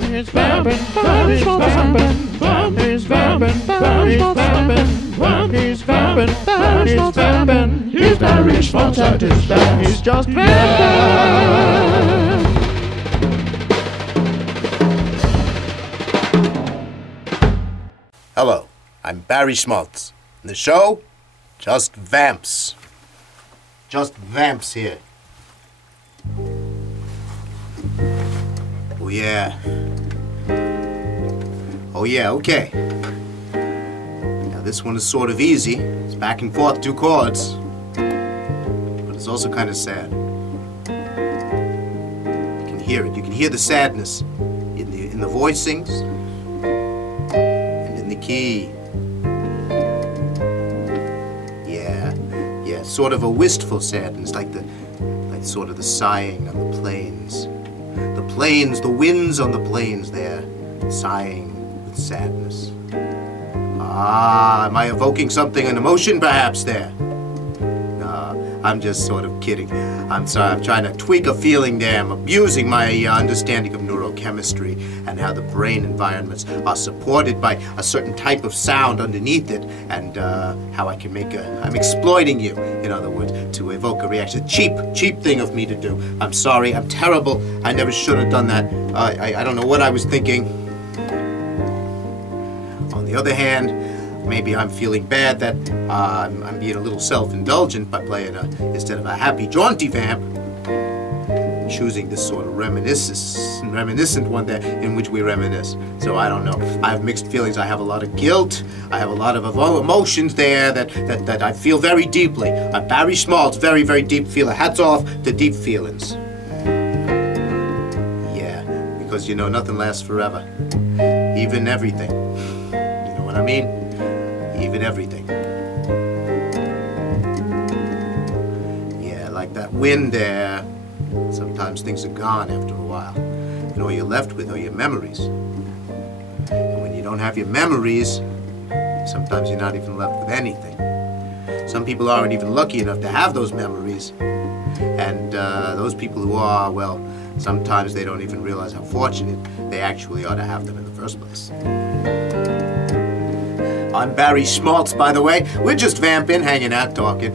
He's vamping, Barry Schmaltz vamping. He's vamping, Barry Schmaltz vamping. He's vamping, Barry Schmaltz vamping. He's Barry Schmaltz at his best. He's just vamping. Hello, I'm Barry Schmaltz. And the show, Just Vamps. Just Vamps here. Oh yeah. Oh yeah, okay. Now this one is sort of easy. It's back and forth, 2 chords. But it's also kind of sad. You can hear it. You can hear the sadness in the voicings and in the key. Yeah, sort of a wistful sadness, like sort of the sighing on the plains. The plains, the winds on the plains there, sighing with sadness. Ah, am I evoking something, an emotion perhaps there? No, I'm just sort of kidding. I'm sorry, I'm trying to tweak a feeling there. I'm abusing my understanding of neurochemistry and how the brain environments are supported by a certain type of sound underneath it, and how I can make I'm exploiting you, in other words, to evoke a reaction. Cheap thing of me to do. I'm sorry, I'm terrible. I never should have done that. I don't know what I was thinking. On the other hand, maybe I'm feeling bad that I'm being a little self-indulgent by playing instead of a happy, jaunty vamp, choosing this sort of reminiscent one there in which we reminisce. So I don't know. I have mixed feelings. I have a lot of guilt. I have a lot of emotions there that I feel very deeply. I'm Barry Schmaltz, very, very deep feeler. Hats off to deep feelings. Yeah, because you know, nothing lasts forever. Even everything. You know what I mean? Even everything. Yeah, like that wind there. Sometimes things are gone after a while. And all you're left with are your memories. And when you don't have your memories, sometimes you're not even left with anything. Some people aren't even lucky enough to have those memories. And those people who are, well, sometimes they don't even realize how fortunate they actually are to have them in the first place. I'm Barry Schmaltz, by the way. We're just vamping, hanging out, talking,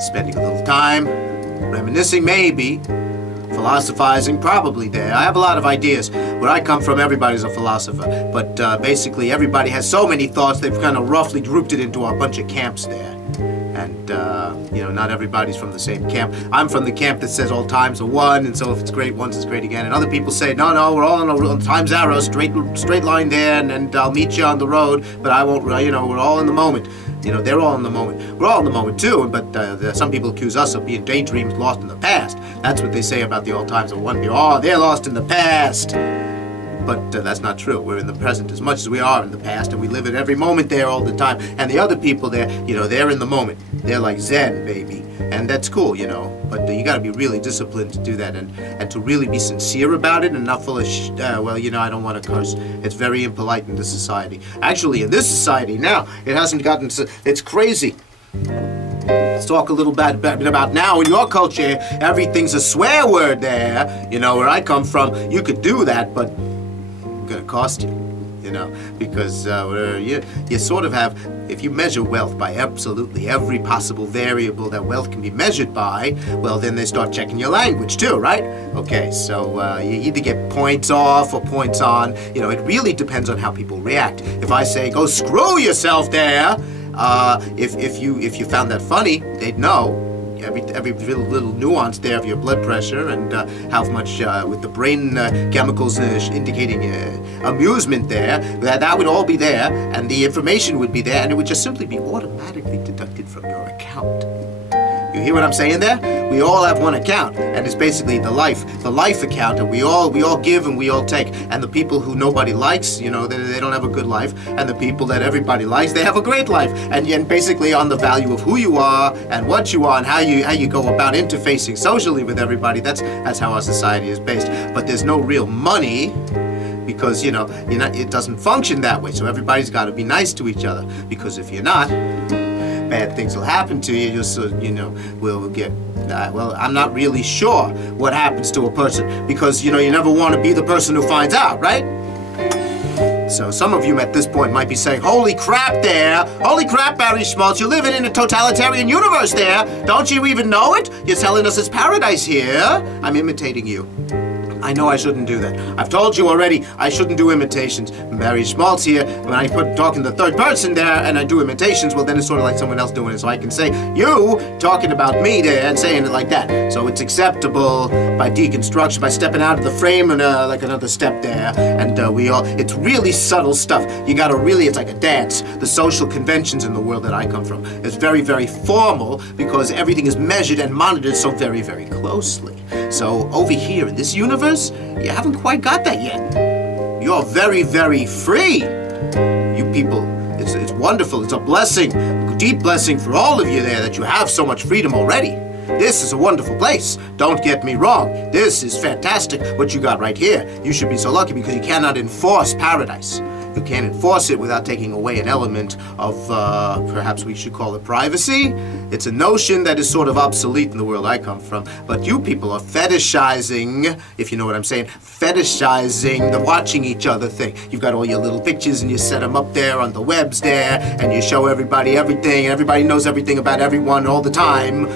spending a little time, reminiscing maybe, philosophizing probably there. I have a lot of ideas. Where I come from, everybody's a philosopher. But basically, everybody has so many thoughts, they've kind of roughly grouped it into a bunch of camps there. And, you know, not everybody's from the same camp. I'm from the camp that says all times are one, and so if it's great once, it's great again. And other people say, no, we're all on a time's arrow, straight line there, and I'll meet you on the road, but I won't, you know, we're all in the moment. You know, they're all in the moment. We're all in the moment, too, but some people accuse us of being daydreams lost in the past. That's what they say about the all times are one. Oh, they're lost in the past. But that's not true. We're in the present as much as we are in the past, and we live in every moment there all the time. And the other people there, you know, they're in the moment. They're like Zen, baby. And that's cool, you know. But you got to be really disciplined to do that, and to really be sincere about it, and not full of well, you know, I don't want to curse. It's very impolite in this society. Actually, in this society now, it hasn't gotten it's crazy. Let's talk a little bit about now. In your culture, everything's a swear word there. You know, where I come from, you could do that, but it's gonna cost you, you know, because you sort of have, if you measure wealth by absolutely every possible variable that wealth can be measured by, well, then they start checking your language too, right? Okay, so you either get points off or points on. You know, it really depends on how people react. If I say, go screw yourself there, if you found that funny, they'd know. Every little nuance there of your blood pressure and how much with the brain chemicals indicating amusement there, that would all be there, and the information would be there, and it would just simply be automatically deducted from your account. You hear what I'm saying there? We all have one account, and it's basically the life account, and we all give and we all take. And the people who nobody likes, you know, they don't have a good life, and the people that everybody likes, they have a great life. And basically on the value of who you are and what you are and how you go about interfacing socially with everybody. That's how our society is based. But there's no real money, because, you know, it doesn't function that way. So everybody's got to be nice to each other, because if you're not, bad things will happen to you. Just so you know, we'll get. Well, I'm not really sure what happens to a person because you know you never want to be the person who finds out, right? So some of you at this point might be saying, "Holy crap, there! Holy crap, Barry Schmaltz! You're living in a totalitarian universe there! Don't you even know it? You're telling us it's paradise here." I'm imitating you. I know I shouldn't do that. I've told you already I shouldn't do imitations. Barry Schmaltz here, when I talk in the third person there and I do imitations, well then it's sort of like someone else doing it. So I can say, you talking about me there and saying it like that. So it's acceptable by deconstruction, by stepping out of the frame and like another step there. And it's really subtle stuff. You gotta really, it's like a dance. The social conventions in the world that I come from is very, very formal because everything is measured and monitored so very, very closely. So over here in this universe, you haven't quite got that yet. You're very, very free. You people, it's wonderful. It's a blessing, a deep blessing for all of you there that you have so much freedom already. This is a wonderful place. Don't get me wrong. This is fantastic what you got right here. You should be so lucky because you cannot enforce paradise. You can't enforce it without taking away an element of, perhaps we should call it privacy. It's a notion that is sort of obsolete in the world I come from. But you people are fetishizing, if you know what I'm saying, fetishizing the watching each other thing. You've got all your little pictures and you set them up there on the webs there and you show everybody everything and everybody knows everything about everyone all the time.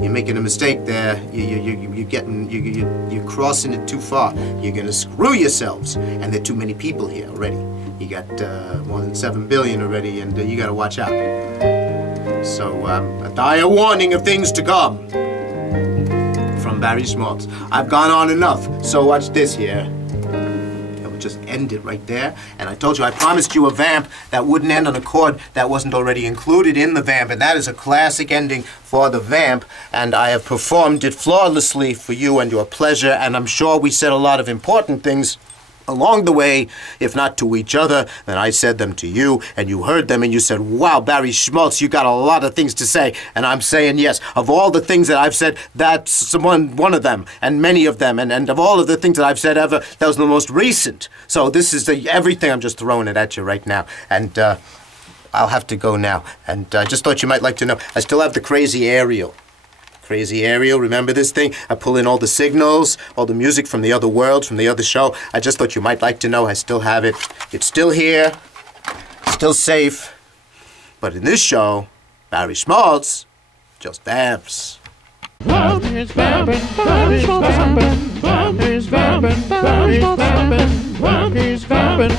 You're making a mistake there. You're crossing it too far. You're gonna screw yourselves. And there are too many people here already. You got more than 7 billion already, and you gotta watch out. So a dire warning of things to come from Barry Schmaltz. I've gone on enough. So watch this here. Just end it right there. And I told you, I promised you a vamp that wouldn't end on a chord that wasn't already included in the vamp. And that is a classic ending for the vamp. And I have performed it flawlessly for you and your pleasure. And I'm sure we said a lot of important things along the way, if not to each other, then I said them to you, and you heard them, and you said, wow, Barry Schmaltz, you got a lot of things to say. And I'm saying, yes, of all the things that I've said, that's one of them, and many of them, and of all of the things that I've said ever, that was the most recent. So this is everything. I'm just throwing it at you right now. And I'll have to go now. And I just thought you might like to know, I still have the crazy aerial. Crazy aerial, remember this thing? I pull in all the signals, all the music from the other worlds, from the other show. I just thought you might like to know I still have it. It's still here, still safe. But in this show, Barry Schmaltz just vamps. He's vamping, he's vamping, he's vamping, he's vamping, he's vamping,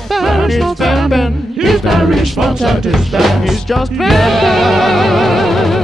he's vamping, he's Barry Schmaltz at his best. He's just vamping.